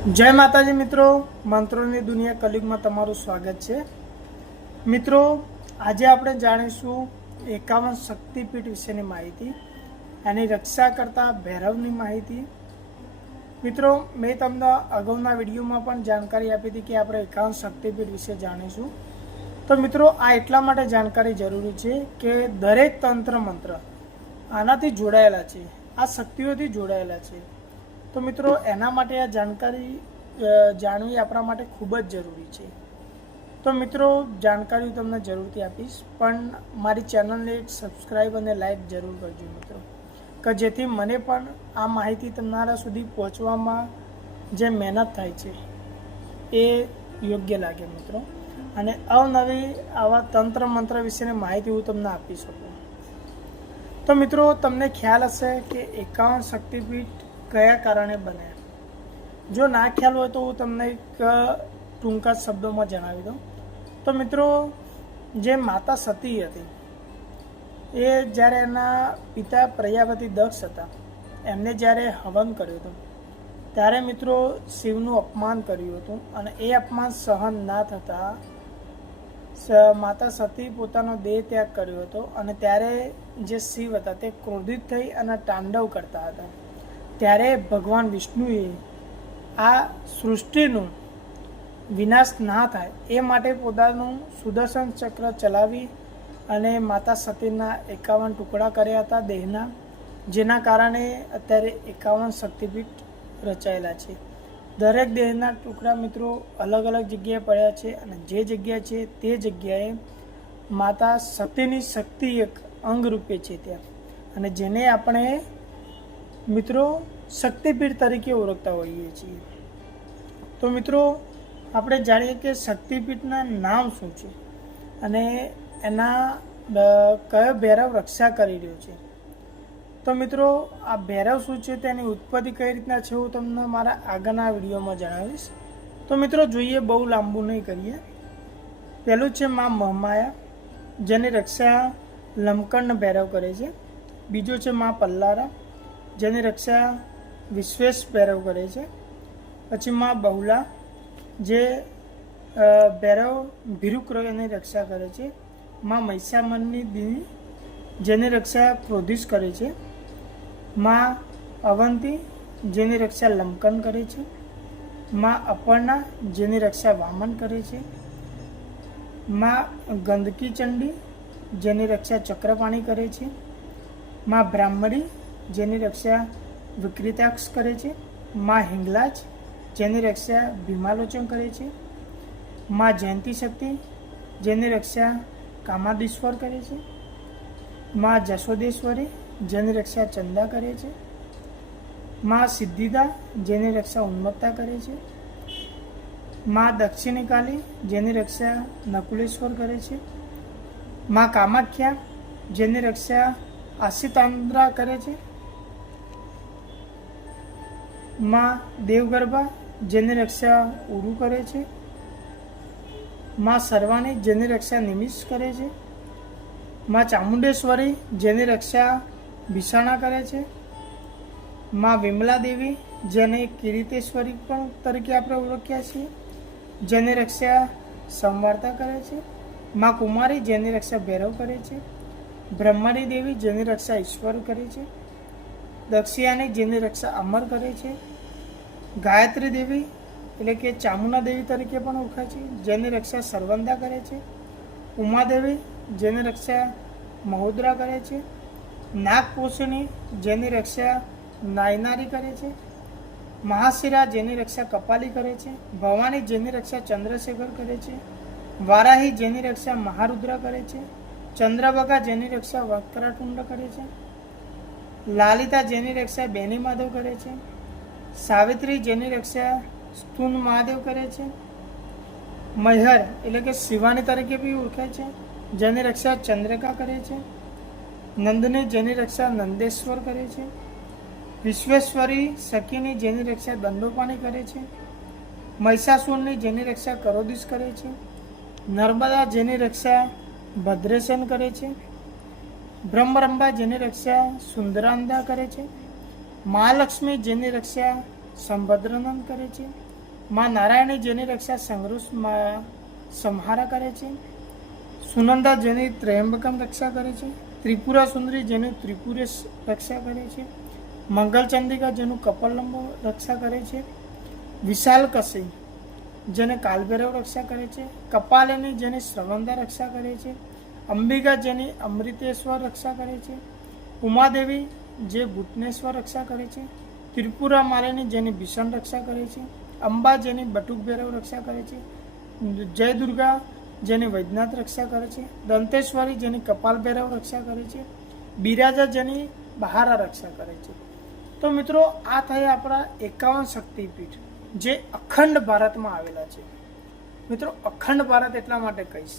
जय माताजी मित्रों, मंत्रों दुनिया कलयुग में तमारू स्वागत है। मित्रों, आज આપણે જાણીશું 51 શક્તિપીઠ વિશેની માહિતી, એની રક્ષા કરતા ભૈરવની માહિતી। મિત્રો, મેં તમને અગાઉના વિડીયોમાં પણ જાણકારી આપી હતી કે આપણે 51 શક્તિપીઠ વિશે જાણીશું। તો મિત્રો, આ એટલા માટે જાણકારી જરૂરી છે કે દરેક તંત્ર મંત્ર આનાથી જોડાયેલા છે, આ શક્તિઓથી જોડાયેલા છે। તો મિત્રો, એના માટે આ જાણકારી જાણવી આપણા માટે ખૂબ જ જરૂરી છે। તો મિત્રો, જાણકારી તમને જરૂરથી આપીશ, પણ મારી ચેનલને સબસ્ક્રાઈબ અને લાઈક જરૂર કરજો મિત્રો, કે જેથી મને પણ આ માહિતી તમારા સુધી પહોંચવામાં જે મહેનત થાય છે એ યોગ્ય લાગે મિત્રો, અને અવનવી આવા તંત્ર મંત્ર વિશેની માહિતી હું તમને આપી શકું। તો મિત્રો, તમને ખ્યાલ હશે કે 51 શક્તિપીઠ કયા કારણે બન્યા। જો ના ખ્યાલ હોય તો હું તમને એક ટૂંકા શબ્દોમાં જણાવી દઉં। તો મિત્રો, જે માતા સતી હતી એ જ્યારે એના પિતા પ્રજાપતિ દક્ષ હતા, એમને જ્યારે હવન કર્યું હતું ત્યારે મિત્રો શિવનું અપમાન કર્યું હતું, અને એ અપમાન સહન ના થતાં માતા સતી પોતાનો દેહ ત્યાગ કર્યો હતો, અને ત્યારે જે શિવ હતા તે ક્રોધિત થઈ અને તાંડવ કરતા હતા। ત્યારે ભગવાન વિષ્ણુએ આ સૃષ્ટિનું વિનાશ ના થાય એ માટે પોતાનું સુદર્શન ચક્ર ચલાવી અને માતા સતીના 51 ટુકડા કર્યા હતા દેહના, જેના કારણે અત્યારે 51 શક્તિપીઠ રચાયેલા છે। દરેક દેહના ટુકડા મિત્રો અલગ અલગ જગ્યાએ પડ્યા છે, અને જે જગ્યા છે તે જગ્યાએ માતા સતીની શક્તિ એક અંગ રૂપે છે ત્યાં, અને જેને આપણે મિત્રો શક્તિપીઠ તરીકે ઓળખતા હોઈએ છીએ। તો મિત્રો, આપણે જાણીએ કે શક્તિપીઠના નામ શું છે અને એના કયો ભૈરવ રક્ષા કરી રહ્યો છે। તો મિત્રો, આ ભૈરવ શું છે તેની ઉત્પત્તિ કઈ રીતના છે હું તમને મારા આગળના વિડીયોમાં જણાવીશ। તો મિત્રો, જોઈએ, બહુ લાંબુ નહીં કરીએ। પહેલું છે મા મહામાયા, જેની રક્ષા લંકર્ણ ભૈરવ કરે છે। બીજો છે મા પલ્લારા, જેની રક્ષા વિશ્વેશ ભૈરવ કરે છે। પછી મા બહુલા, જે ભૈરવ ભીરુક્રયની રક્ષા કરે છે। મા મહિષામણની દેવી, જેની રક્ષા ક્રોધિશ કરે છે। મા અવંતી, જેની રક્ષા લંકન કરે છે। મા અપર્ણા, જેની રક્ષા વામન કરે છે। મા ગંદકી ચંડી, જેની રક્ષા ચક્રપાણી કરે છે। મા બ્રાહ્મણી, જેની રક્ષા વિકૃતાક્ષ કરે છે। મા હિંગલાજ, જેની રક્ષા ભીમાલોચન કરે છે। મા જયંતી શક્તિ, જેની રક્ષા કામાદીશ્વર કરે છે। મા જશોદેશ્વરી, જેની રક્ષા ચંદા કરે છે। મા સિદ્ધિદા, જેની રક્ષા ઉન્મત્તા કરે છે। મા દક્ષિણિકાલી, જેની રક્ષા નકુલેશ્વર કરે છે। મા કામાખ્યા, જેની રક્ષા આશિતાંદ્રા કરે છે। મા દેવગર્ભા, જેની રક્ષા ઉરુ કરે છે। મા સર્વાની, જેની રક્ષા નિમિષ કરે છે। મા ચામુંડેશ્વરી, જેની રક્ષા ભીષાણા કરે છે। મા વિમલા દેવી, જેને કિરીટેશ્વરી પણ તરીકે આપણે ઓળખ્યા છીએ, જેની રક્ષા સંવાર્તા કરે છે। મા કુમારી, જેની રક્ષા ભૈરવ કરે છે। બ્રહ્મણી દેવી, જેની રક્ષા ઈશ્વર કરે છે। દક્ષિયાની, જેની રક્ષા અમર કરે છે। ગાયત્રી દેવી, એટલે કે ચામુંડા દેવી તરીકે પણ ઓળખાય છે, જેની રક્ષા સર્વંદા કરે છે। ઉમાદેવી, જેની રક્ષા મહોદરા કરે છે। નાગપોષિણી, જેની રક્ષા નાયનારી કરે છે। મહાશિરા, જેની રક્ષા કપાલી કરે છે। ભવાની, જેની રક્ષા ચંદ્રશેખર કરે છે। વારાહી, જેની રક્ષા મહારુદ્રા કરે છે। ચંદ્રભાગા, જેની રક્ષા વક્રતુંડ કરે છે। લાલિતા, જેની રક્ષા બેની માધવ કરે છે। સાવિત્રી, જેની રક્ષા સ્તુન મહાદેવ કરે છે। મૈહર, એટલે કે શિવાની તરીકે બી ઓળખાય છે, જેની રક્ષા ચંદ્રિકા કરે છે। નંદની, જેની રક્ષા નંદેશ્વર કરે છે। વિશ્વેશ્વરી સખીની, જેની રક્ષા દંડોપાણી કરે છે। મહિષાસુરની, જેની રક્ષા કરોદિશ કરે છે। નર્મદા, જેની રક્ષા ભદ્રેશન કરે છે। બ્રહ્મરંભા, જેની રક્ષા સુંદરાંદા કરે છે। મહાલક્ષ્મી, જેની રક્ષા સંભદ્રનંદ કરે છે। માં નારાયણી જેની રક્ષા સંઘર્ષમાં સંહારા કરે છે, સુનંદા જેની ત્રયંબકમ રક્ષા કરે છે, ત્રિપુરા સુંદરી જેનું ત્રિપુરેશ રક્ષા કરે છે, મંગલચંદિકા જેનું કપલંબ રક્ષા કરે છે, વિશાલ કસી જેને કાલભૈરવ રક્ષા કરે છે, કપાલિની જેની શ્રવંદા રક્ષા કરે છે, અંબિકા જેની અમૃતેશ્વર રક્ષા કરે છે, ઉમાદેવી જે ભૂતનેશ્વર રક્ષા કરે છે, ત્રિપુરા માલિની જેની ભીષણ રક્ષા કરે છે, અંબા જેની બટુક ભૈરવ રક્ષા કરે છે, જય દુર્ગા જેની વૈદ્યનાથ રક્ષા કરે છે, દંતેશ્વરી જેની કપાલ ભૈરવ રક્ષા કરે છે, બિરાજા જેની બહારા રક્ષા કરે છે. તો મિત્રો આ થયા આપણા 51 શક્તિપીઠ જે અખંડ ભારતમાં આવેલા છે. મિત્રો અખંડ ભારત એટલા માટે કહીશ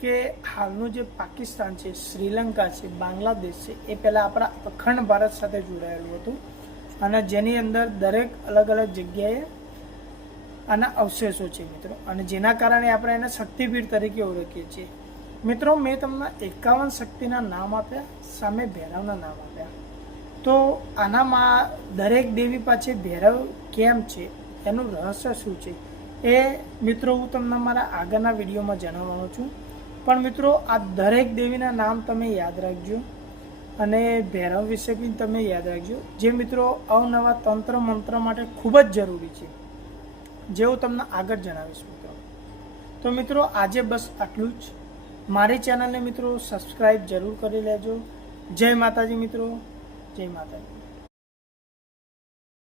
કે હાલનું જે પાકિસ્તાન છે, શ્રીલંકા છે, બાંગ્લાદેશ છે, એ પહેલાં આપણા અખંડ ભારત સાથે જોડાયેલું હતું અને જેની અંદર દરેક અલગ અલગ જગ્યાએ આના અવશેષો છે મિત્રો, અને જેના કારણે આપણે એને શક્તિપીઠ તરીકે ઓળખીએ છીએ. મિત્રો મેં તમને 51 શક્તિના નામ આપ્યા, સામે ભૈરવના નામ આપ્યા. તો આનામાં દરેક દેવી પાછળ ભૈરવ કેમ છે, એનું રહસ્ય શું છે, એ મિત્રો હું તમને મારા આગળના વિડીયોમાં જણાવવાનો છું. પણ મિત્રો આ દરેક દેવીના નામ તમે યાદ રાખજો અને ભૈરવ વિશે બી તમે યાદ રાખજો, જે મિત્રો અવનવા તંત્ર મંત્ર માટે ખૂબ જ જરૂરી છે, જે હું તમને આગળ જણાવીશ મિત્રો. તો મિત્રો આજે બસ આટલું જ. મારી ચેનલને મિત્રો સબસ્ક્રાઈબ જરૂર કરી લેજો. જય માતાજી મિત્રો, જય માતાજી.